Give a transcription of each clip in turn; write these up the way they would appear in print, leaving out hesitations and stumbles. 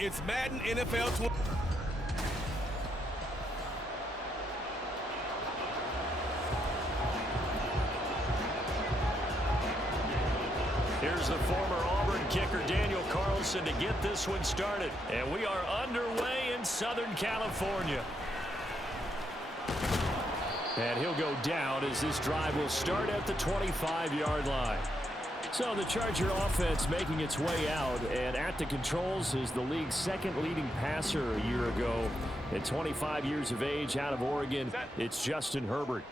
It's Madden NFL 20. Here's the former Auburn kicker Daniel Carlson to get this one started. And we are underway in Southern California. And he'll go down as this drive will start at the 25-yard line. So the Charger offense making its way out, and at the controls is the league's second leading passer a year ago. At 25 years of age, out of Oregon, it's Justin Herbert.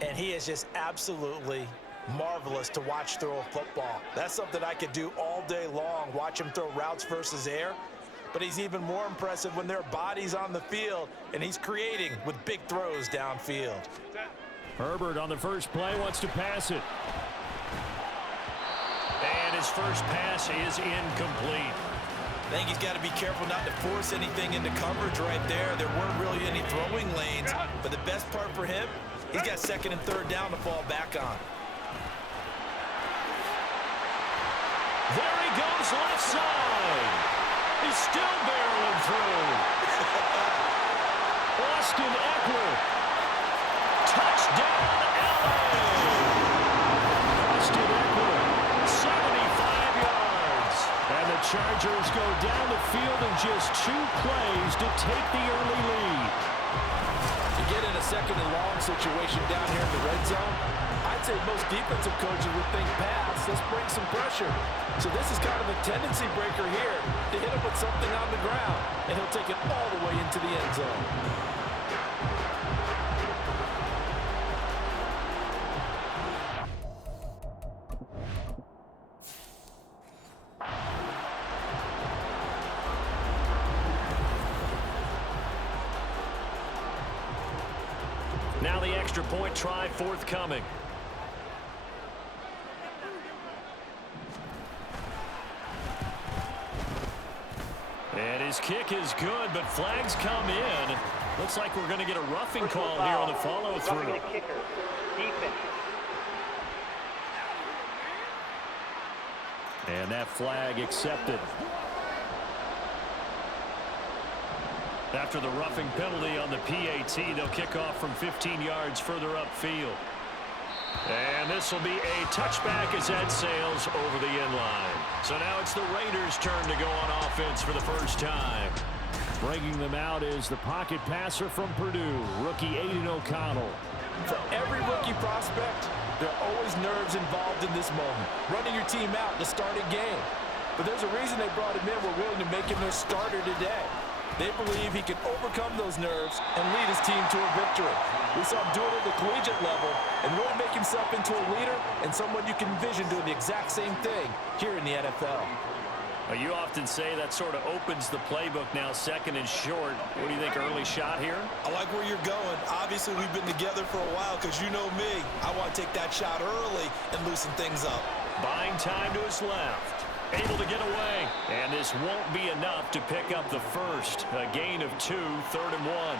And he is just absolutely marvelous to watch throw a football. That's something I could do all day long, watch him throw routes versus air. But he's even more impressive when there are bodies on the field, and he's creating with big throws downfield. Herbert on the first play wants to pass it. And his first pass is incomplete. I think he's got to be careful not to force anything into coverage right there. There weren't really any throwing lanes, but the best part for him, he's got second and third down to fall back on. There he goes left side. He's still barreling through. Austin Ekeler. Touchdown, LA. Austin Ekeler, 75 yards. And the Chargers go down the field in just 2 plays to take the early lead. To get in a second and long situation down here in the red zone, I'd say most defensive coaches would think pass, let's bring some pressure. So this is kind of a tendency breaker here to hit him with something on the ground, and he'll take it all the way into the end zone. Now the extra point try forthcoming. And his kick is good, but flags come in. Looks like we're going to get a roughing call here on the follow-through. And that flag accepted. After the roughing penalty on the PAT, they'll kick off from 15 yards further upfield. And this will be a touchback as that sails over the end line. So now it's the Raiders' turn to go on offense for the first time. Bringing them out is the pocket passer from Purdue, rookie Aiden O'Connell. For every rookie prospect, there are always nerves involved in this moment. Running your team out to start a game. But there's a reason they brought him in. We're willing to make him their starter today. They believe he can overcome those nerves and lead his team to a victory. We saw him do it at the collegiate level and really make himself into a leader and someone you can envision doing the exact same thing here in the NFL. Well, you often say that sort of opens the playbook now, second and short. What do you think, early shot here? I like where you're going. Obviously, we've been together for a while because you know me. I want to take that shot early and loosen things up. Buying time to his left. Able to get away. And this won't be enough to pick up the first. A gain of 2, 3rd and 1.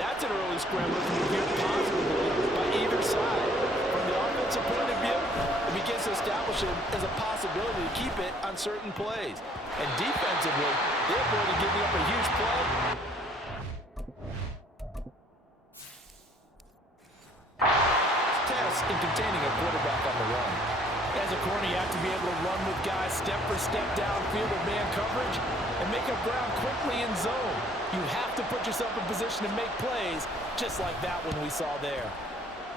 That's an early scramble to get positively by either side. From the offensive point of view, it begins to establish it as a possibility to keep it on certain plays. And defensively, they avoided giving up a huge play. Test in containing a quarterback on the run. As a corner, you have to be able to run with guys step for step downfield of man coverage and make up ground quickly in zone. You have to put yourself in position to make plays, just like that one we saw there.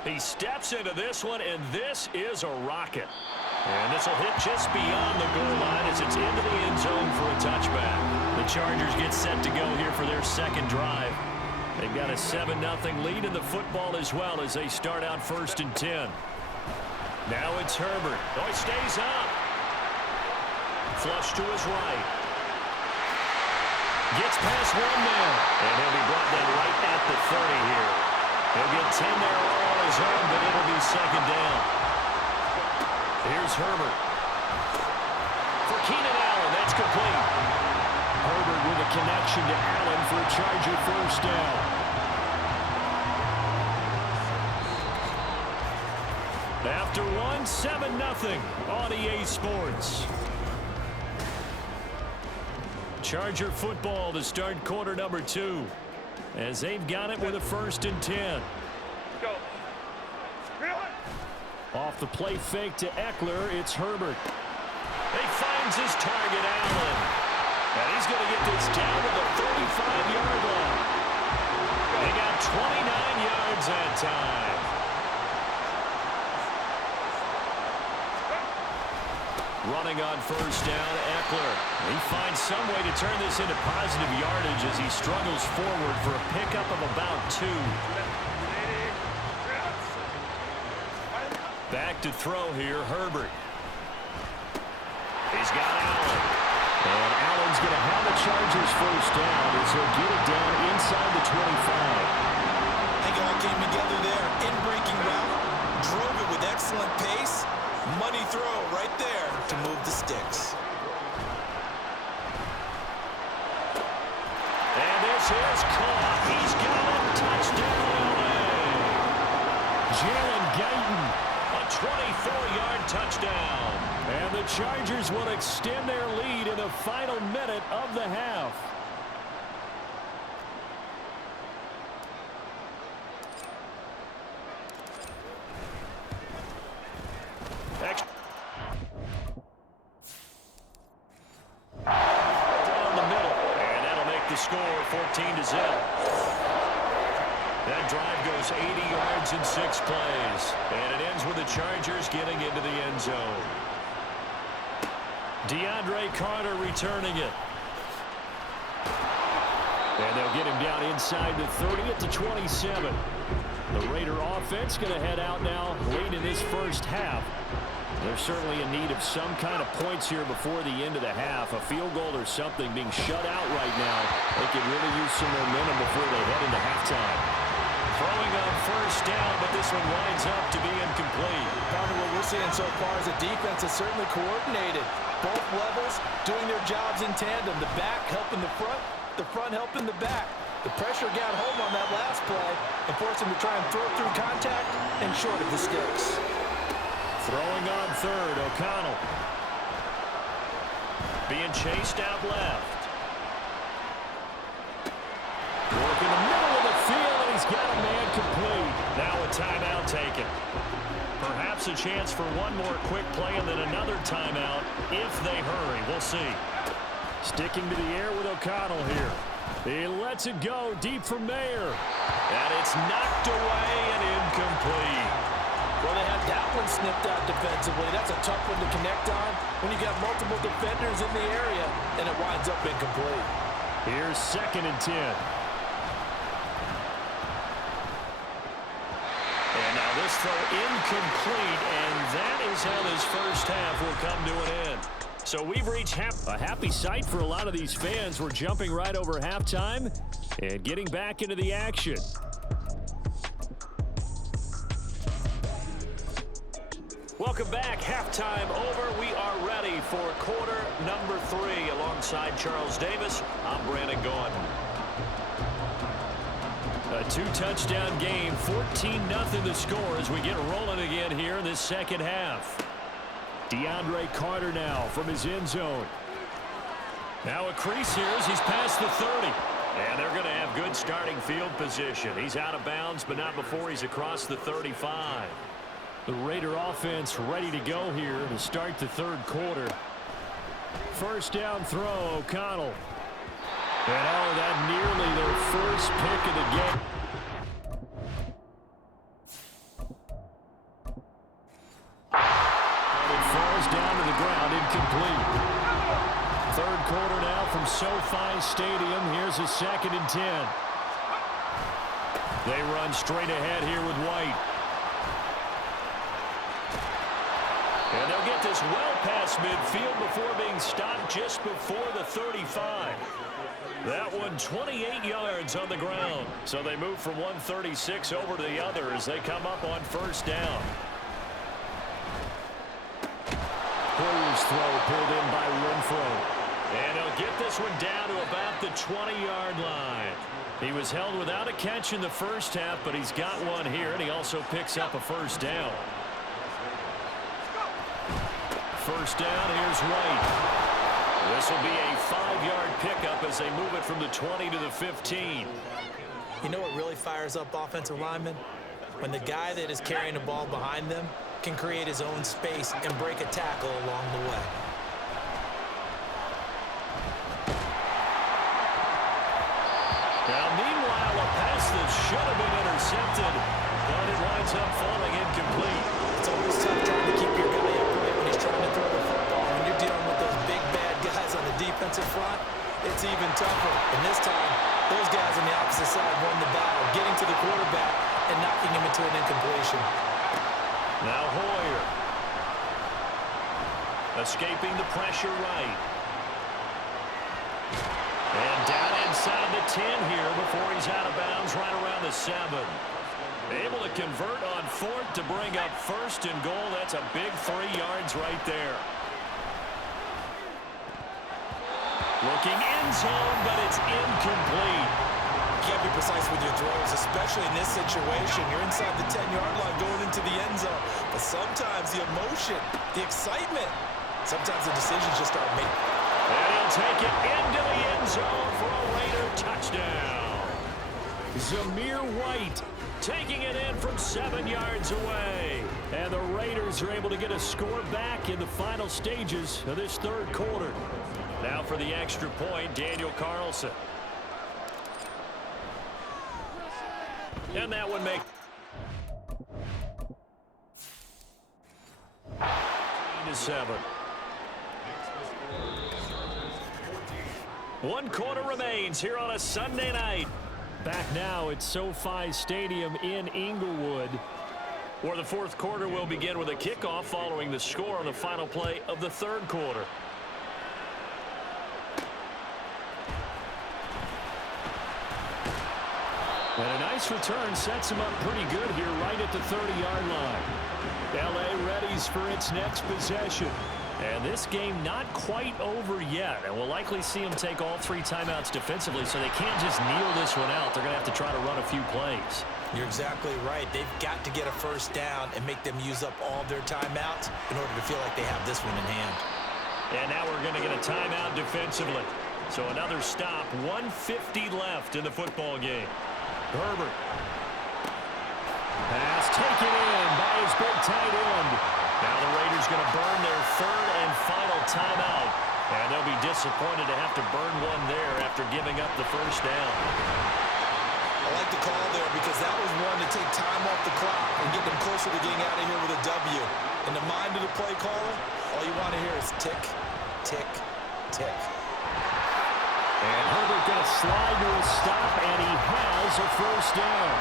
He steps into this one, and this is a rocket. And this will hit just beyond the goal line as it's into the end zone for a touchback. The Chargers get set to go here for their second drive. They've got a 7-0 lead in the football as well as they start out 1st and 10. Now it's Herbert. Oh, he stays up. Flush to his right. Gets past one man. And he'll be brought down right at the 30 here. He'll get 10 there all on his own, but it'll be second down. Here's Herbert. For Keenan Allen, that's complete. Herbert with a connection to Allen for a Charger first down. After one, 7-0 on EA Sports. Charger football to start quarter number 2. As they've got it with a 1st and 10. Go. Off the play fake to Eckler, it's Herbert. He finds his target, Allen. And he's going to get this down to the 35-yard line. They got 29 yards that time. Running on 1st down, Eckler. He finds some way to turn this into positive yardage as he struggles forward for a pickup of about 2. Back to throw here, Herbert. He's got Allen. And Allen's going to have the Chargers 1st down as he'll get it down inside the 25. I think it all came together there. In-breaking route. Drove it with excellent pace. Money throw right there to move the sticks. And this is caught. He's got a touchdown. Jalen Guyton, a 24-yard touchdown. And the Chargers will extend their lead in the final minute of the half. Down the middle, and that'll make the score 14-0. That drive goes 80 yards in 6 plays, and it ends with the Chargers getting into the end zone. DeAndre Carter returning it. And they'll get him down inside the 30 at the 27. The Raider offense going to head out now late in this first half. They're certainly in need of some kind of points here before the end of the half. A field goal or something being shut out right now. They could really use some momentum before they head into halftime. Throwing on 1st down, but this one winds up to be incomplete. Probably what we're seeing so far is the defense is certainly coordinated. Both levels doing their jobs in tandem. The back helping the front helping the back. The pressure got home on that last play and forced him to try and throw through contact and short of the sticks. Throwing on 3rd, O'Connell. Being chased out left. Work in the middle of the field, and he's got a man complete. Now a timeout taken. Perhaps a chance for one more quick play and then another timeout if they hurry. We'll see. Sticking to the air with O'Connell here. He lets it go deep for Mayer. And it's knocked away and incomplete. Well, they had that one snipped out defensively. That's a tough one to connect on when you got multiple defenders in the area, and it winds up incomplete. Here's 2nd and 10. And now this throw incomplete, and that is how this first half will come to an end. So we've reached a happy sight for a lot of these fans. We're jumping right over halftime and getting back into the action. Welcome back. Halftime over. We are ready for quarter number 3. Alongside Charles Davis, I'm Brandon Gaudin. A 2-touchdown game, 14-0 the score as we get rolling again here in this second half. DeAndre Carter now from his end zone. Now a crease here as he's past the 30. And they're going to have good starting field position. He's out of bounds, but not before he's across the 35. The Raider offense ready to go here to start the 3rd quarter. 1st down throw, O'Connell. And that nearly their first pick of the game. And it falls down to the ground, incomplete. 3rd quarter now from SoFi Stadium. Here's a 2nd and 10. They run straight ahead here with White. And they'll get this well past midfield before being stopped just before the 35. That one 28 yards on the ground. So they move from 136 over to the other as they come up on 1st down. Poyer's throw pulled in by Renfro. And they'll get this one down to about the 20-yard line. He was held without a catch in the first half, but he's got one here, and he also picks up a 1st down. 1st down, here's White. This will be a 5-yard pickup as they move it from the 20 to the 15. You know what really fires up offensive linemen? When the guy that is carrying the ball behind them can create his own space and break a tackle along the way. Now, meanwhile, a pass that should have been intercepted, but it winds up falling incomplete. It's always tough trying to keep your guy upright when he's trying to throw the football. When you're dealing with those big, bad guys on the defensive front, it's even tougher. And this time, those guys on the opposite side won the battle, getting to the quarterback and knocking him into an incompletion. Now Hoyer. Escaping the pressure right. And down inside the 10 here before he's out of bounds right around the 7. Able to convert on 4th to bring up 1st and goal. That's a big 3 yards right there. Looking end zone, but it's incomplete. You can't be precise with your throws, especially in this situation. You're inside the 10-yard line going into the end zone. But sometimes the emotion, the excitement, sometimes the decisions just aren't made. And he'll take it into the end zone for a Raider touchdown. Zamir White taking it in from 7 yards away. And the Raiders are able to get a score back in the final stages of this 3rd quarter. Now for the extra point, Daniel Carlson. And that one makes 7. 1 quarter remains here on a Sunday night. Back now at SoFi Stadium in Inglewood, where the 4th quarter will begin with a kickoff following the score on the final play of the 3rd quarter. And a nice return sets him up pretty good here right at the 30-yard line. LA readies for its next possession. And this game not quite over yet. And we'll likely see them take all 3 timeouts defensively, so they can't just kneel this one out. They're going to have to try to run a few plays. You're exactly right. They've got to get a first down and make them use up all their timeouts in order to feel like they have this one in hand. And now we're going to get a timeout defensively. So another stop, 1:50 left in the football game. Herbert. Pass taken in by his big tight end. Now the Raiders going to burn their 3rd and final timeout. And they'll be disappointed to have to burn one there after giving up the first down. I like the call there because that was one to take time off the clock and get them closer to getting out of here with a W. In the mind of the play caller, all you want to hear is tick, tick, tick. And Herbert going to slide to a stop, and he has a first down.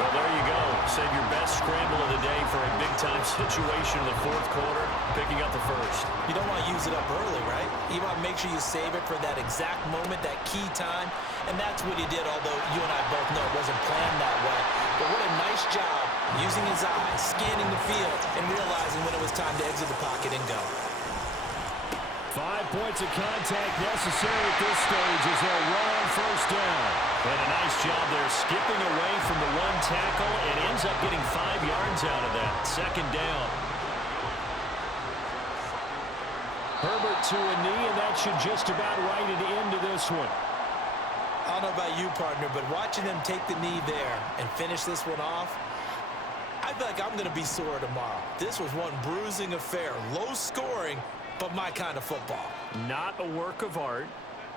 Well, there you go. Save your best scramble of the day for a big-time situation in the 4th quarter, picking up the first. You don't want to use it up early, right? You want to make sure you save it for that exact moment, that key time, and that's what he did, although you and I both know it wasn't planned that way. But what a nice job using his eyes, scanning the field, and realizing when it was time to exit the pocket and go. 5 points of contact necessary at this stage as they'll run on first down. And a nice job there skipping away from the 1 tackle and ends up getting 5 yards out of that. 2nd down. Herbert to a knee, and that should just about write it into this one. I don't know about you, partner, but watching them take the knee there and finish this one off, I feel like I'm going to be sore tomorrow. This was one bruising affair. Low scoring, but my kind of football. Not a work of art,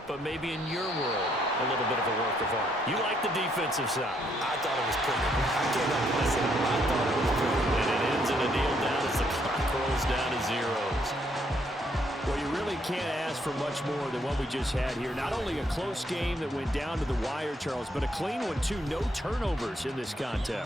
but maybe in your world, a little bit of a work of art. You like the defensive side. I thought it was pretty. I can't help but say I thought it was pretty. And it ends in a kneel down as the clock rolls down to zeros. Well, you really can't ask for much more than what we just had here. Not only a close game that went down to the wire, Charles, but a clean one, too. No turnovers in this contest.